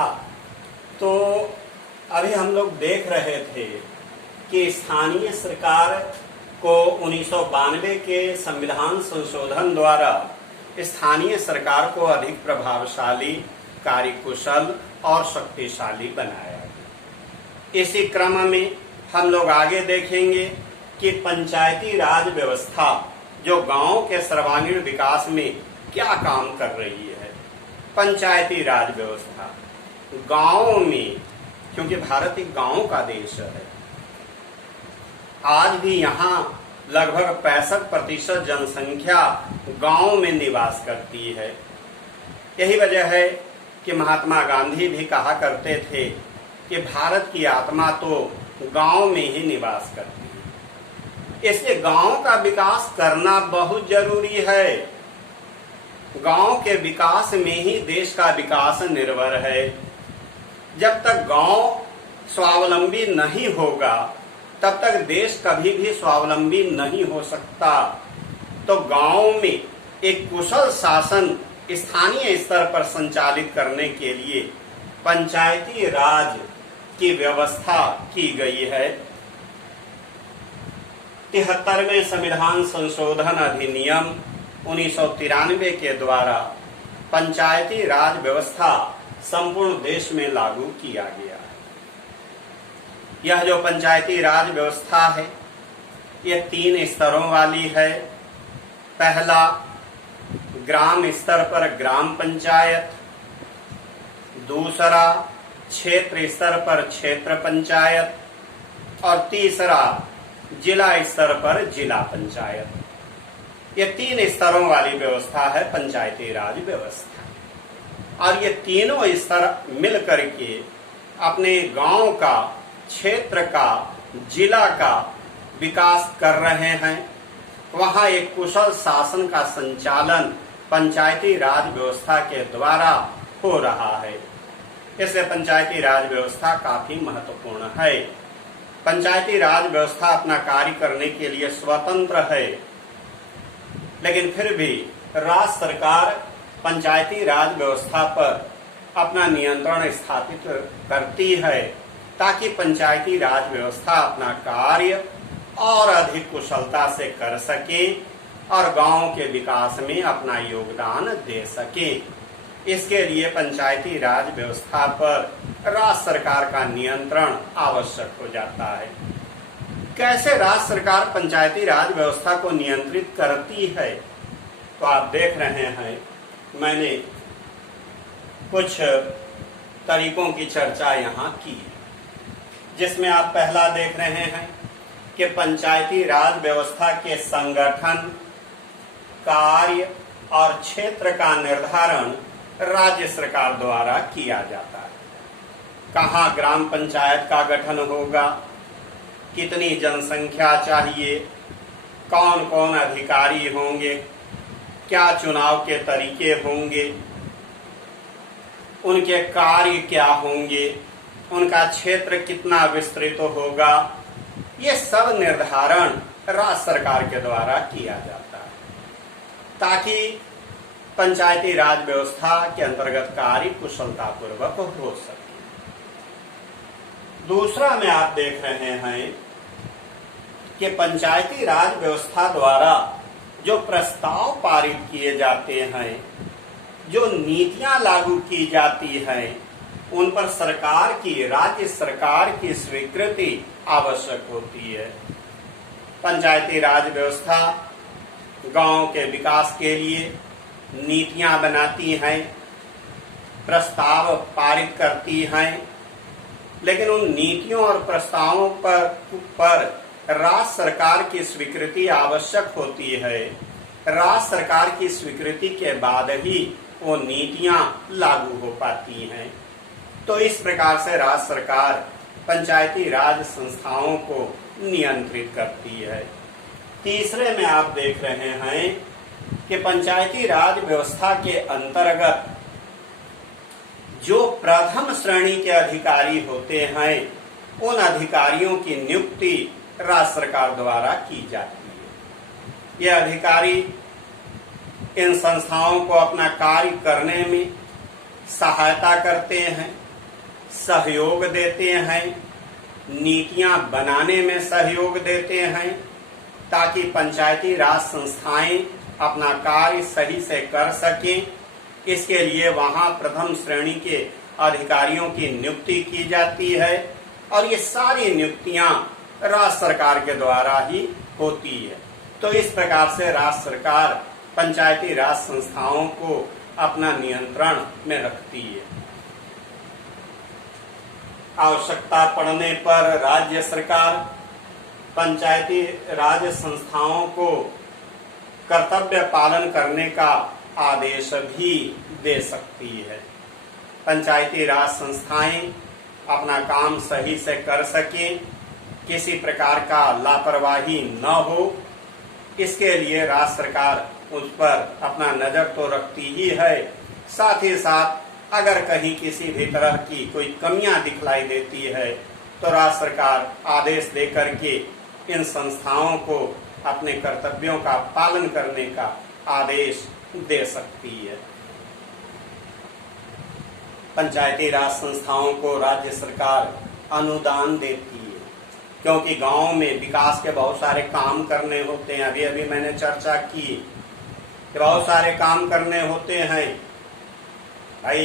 व्यवस्था। तो अभी हम लोग देख रहे थे कि स्थानीय सरकार को 1992 के संविधान संशोधन द्वारा स्थानीय सरकार को अधिक प्रभावशाली, कार्यकुशल और शक्तिशाली बनाया गया। इसी क्रम में हम लोग आगे देखेंगे कि पंचायती राज व्यवस्था जो गांव के सर्वांगीण विकास में क्या काम कर रही है। पंचायती राज व्यवस्था गांव में, क्योंकि भारत एक गांव का देश है, आज भी यहाँ लगभग 65% जनसंख्या गांव में निवास करती है। यही वजह है कि महात्मा गांधी भी कहा करते थे कि भारत की आत्मा तो गांव में ही निवास करती है। इसलिए गांव का विकास करना बहुत जरूरी है। गांव के विकास में ही देश का विकास निर्भर है। जब तक गांव स्वावलंबी नहीं होगा तब तक देश कभी भी स्वावलंबी नहीं हो सकता। तो गांव में एक कुशल शासन स्थानीय स्तर पर संचालित करने के लिए पंचायती राज की व्यवस्था की गई है। 73वें संविधान संशोधन अधिनियम 1993 के द्वारा पंचायती राज व्यवस्था संपूर्ण देश में लागू किया गया है। यह जो पंचायती राज व्यवस्था है यह 3 स्तरों वाली है। पहला, ग्राम स्तर पर ग्राम पंचायत। दूसरा, क्षेत्र स्तर पर क्षेत्र पंचायत। और तीसरा, जिला स्तर पर जिला पंचायत। ये 3 स्तरों वाली व्यवस्था है पंचायती राज व्यवस्था। और ये तीनों स्तर मिल करके अपने गांव का, क्षेत्र का, जिला का विकास कर रहे हैं। वहां एक कुशल शासन का संचालन पंचायती राज व्यवस्था के द्वारा हो रहा है। इसलिए पंचायती राज व्यवस्था काफी महत्वपूर्ण है। पंचायती राज व्यवस्था अपना कार्य करने के लिए स्वतंत्र है, लेकिन फिर भी राज्य सरकार पंचायती राज व्यवस्था पर अपना नियंत्रण स्थापित करती है ताकि पंचायती राज व्यवस्था अपना कार्य और अधिक कुशलता से कर सके और गांव के विकास में अपना योगदान दे सके। इसके लिए पंचायती राज व्यवस्था पर राज्य सरकार का नियंत्रण आवश्यक हो जाता है। कैसे राज्य सरकार पंचायती राज व्यवस्था को नियंत्रित करती है, तो आप देख रहे हैं मैंने कुछ तरीकों की चर्चा यहाँ की, जिसमें आप पहला देख रहे हैं कि पंचायती राज व्यवस्था के संगठन, कार्य और क्षेत्र का निर्धारण राज्य सरकार द्वारा किया जाता है। कहाँ ग्राम पंचायत का गठन होगा, कितनी जनसंख्या चाहिए, कौन कौन अधिकारी होंगे, क्या चुनाव के तरीके होंगे, उनके कार्य क्या होंगे, उनका क्षेत्र कितना विस्तृत होगा, ये सब निर्धारण राज्य सरकार के द्वारा किया जाता है ताकि पंचायती राज व्यवस्था के अंतर्गत कार्य कुशलतापूर्वक हो सके। दूसरा में आप देख रहे हैं कि पंचायती राज व्यवस्था द्वारा जो प्रस्ताव पारित किए जाते हैं, जो नीतियां लागू की जाती हैं, उन पर सरकार की, राज्य सरकार की स्वीकृति आवश्यक होती है। पंचायती राज व्यवस्था गांव के विकास के लिए नीतियां बनाती हैं, प्रस्ताव पारित करती हैं, लेकिन उन नीतियों और प्रस्तावों पर राज्य सरकार की स्वीकृति आवश्यक होती है। राज्य सरकार की स्वीकृति के बाद ही वो नीतियां लागू हो पाती हैं। तो इस प्रकार से राज्य सरकार पंचायती राज संस्थाओं को नियंत्रित करती है। तीसरे में आप देख रहे हैं कि पंचायती राज व्यवस्था के अंतर्गत जो प्रथम श्रेणी के अधिकारी होते हैं, उन अधिकारियों की नियुक्ति राज्य सरकार द्वारा की जाती है। ये अधिकारी इन संस्थाओं को अपना कार्य करने में सहायता करते हैं, सहयोग देते हैं, नीतियां बनाने में सहयोग देते हैं, ताकि पंचायती राज संस्थाएं अपना कार्य सही से कर सकें। इसके लिए वहां प्रथम श्रेणी के अधिकारियों की नियुक्ति की जाती है और ये सारी नियुक्तियां राज्य सरकार के द्वारा ही होती है। तो इस प्रकार से राज्य सरकार पंचायती राज संस्थाओं को अपना नियंत्रण में रखती है। आवश्यकता पड़ने पर राज्य सरकार पंचायती राज संस्थाओं को कर्तव्य पालन करने का आदेश भी दे सकती है। पंचायती राज संस्थाएं अपना काम सही से कर सकें, किसी प्रकार का लापरवाही न हो, इसके लिए राज्य सरकार उस पर अपना नजर तो रखती ही है। साथ ही साथ अगर कहीं किसी भी तरह की कोई कमियां दिखलाई देती है तो राज्य सरकार आदेश दे करके इन संस्थाओं को अपने कर्तव्यों का पालन करने का आदेश दे सकती है। पंचायती राज संस्थाओं को राज्य सरकार अनुदान देती है, क्योंकि गांव में विकास के बहुत सारे काम करने होते हैं। अभी अभी मैंने चर्चा की कि बहुत सारे काम करने होते हैं भाई।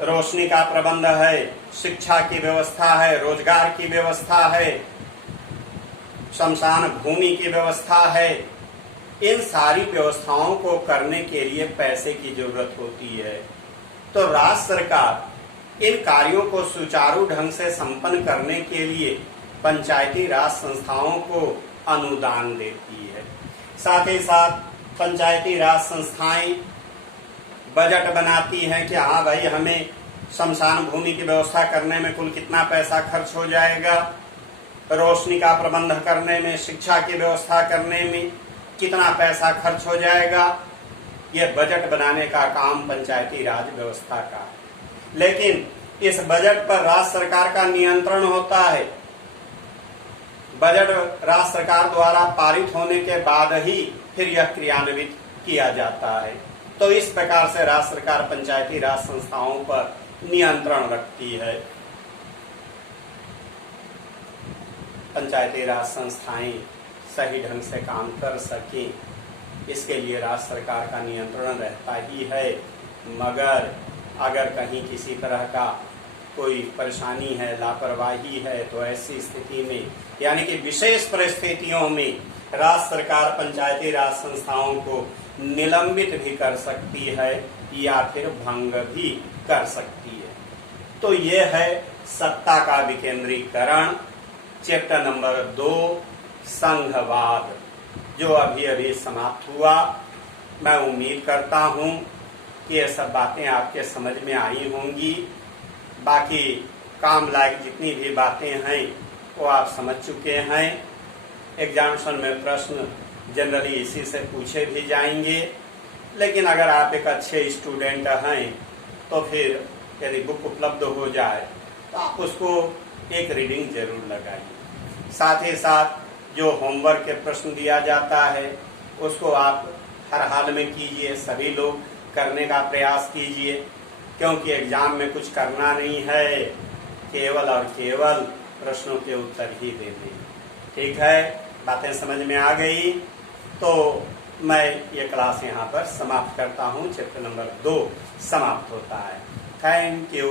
रोशनी का प्रबंध है, शिक्षा की व्यवस्था है, रोजगार की व्यवस्था है, श्मशान भूमि की व्यवस्था है। इन सारी व्यवस्थाओं को करने के लिए पैसे की जरूरत होती है। तो राज्य सरकार इन कार्यों को सुचारू ढंग से संपन्न करने के लिए पंचायती राज संस्थाओं को अनुदान देती है। साथ ही साथ पंचायती राज संस्थाएं बजट बनाती हैं कि हाँ भाई, हमें श्मशान भूमि की व्यवस्था करने में कुल कितना पैसा खर्च हो जाएगा, रोशनी का प्रबंध करने में, शिक्षा की व्यवस्था करने में कितना पैसा खर्च हो जाएगा। यह बजट बनाने का काम पंचायती राज व्यवस्था का है। लेकिन इस बजट पर राज्य सरकार का नियंत्रण होता है। बजट राज्य सरकार द्वारा पारित होने के बाद ही फिर यह क्रियान्वित किया जाता है। तो इस प्रकार से राज्य सरकार पंचायती राज संस्थाओं पर नियंत्रण रखती है। पंचायती राज संस्थाएं सही ढंग से काम कर सकें, इसके लिए राज्य सरकार का नियंत्रण रहता ही है। मगर अगर कहीं किसी तरह का कोई परेशानी है, लापरवाही है, तो ऐसी स्थिति में यानी कि विशेष परिस्थितियों में राज्य सरकार पंचायती राज संस्थाओं को निलंबित भी कर सकती है या फिर भंग भी कर सकती है। तो ये है सत्ता का विकेंद्रीकरण, चैप्टर नंबर 2 संघवाद, जो अभी अभी समाप्त हुआ। मैं उम्मीद करता हूं कि ये सब बातें आपके समझ में आई होंगी। बाकी काम लायक जितनी भी बातें हैं वो आप समझ चुके हैं। एग्जामिनेशन में प्रश्न जनरली इसी से पूछे भी जाएंगे। लेकिन अगर आप एक अच्छे स्टूडेंट हैं तो फिर यदि बुक उपलब्ध हो जाए तो आप उसको एक रीडिंग जरूर लगाइए। साथ ही साथ जो होमवर्क के प्रश्न दिया जाता है उसको आप हर हाल में कीजिए, सभी लोग करने का प्रयास कीजिए, क्योंकि एग्जाम में कुछ करना नहीं है, केवल और केवल प्रश्नों के उत्तर ही देने। ठीक है, बातें समझ में आ गई तो मैं ये क्लास यहाँ पर समाप्त करता हूँ। चैप्टर नंबर 2 समाप्त होता है। Thank you.